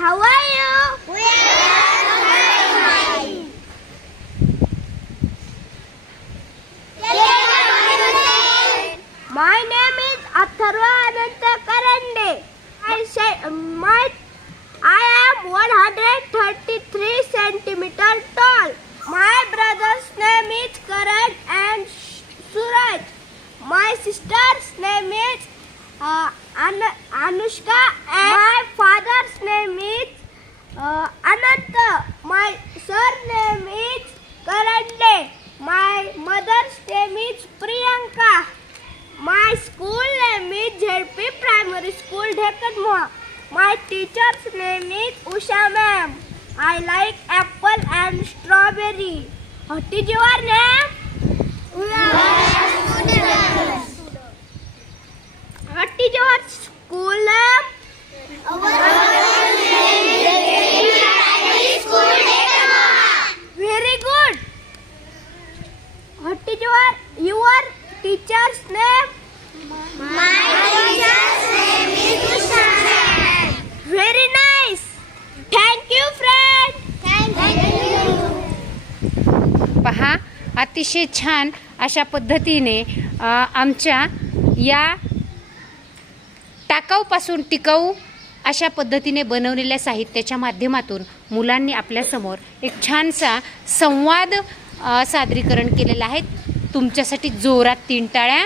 How are you? We are fine. My name is Atharva Ananta Karande. I say my I am 133 centimeter tall. My brother's name is Karan and Suraj. My sister's name is uh, An Anushka and my father mother's name is Priyanka my school name is ZP primary school Dhekanmoha my teacher's name is Usha ma'am I like apple and strawberry what's your name What is your your teacher's name? Very nice. Thank you, friend. Thank you. पहा अतिशय छान अशा पद्धतीने आमच्या या टाकाऊपासून टिकाऊ अशा पद्धतीने बनवलेल्या साहित्याच्या माध्यमातून मुलांनी आपल्यासमोर एक छानसा संवाद सादरीकरण केलेला आहे तुमच्यासाठी जोरात तीन टाळ्या.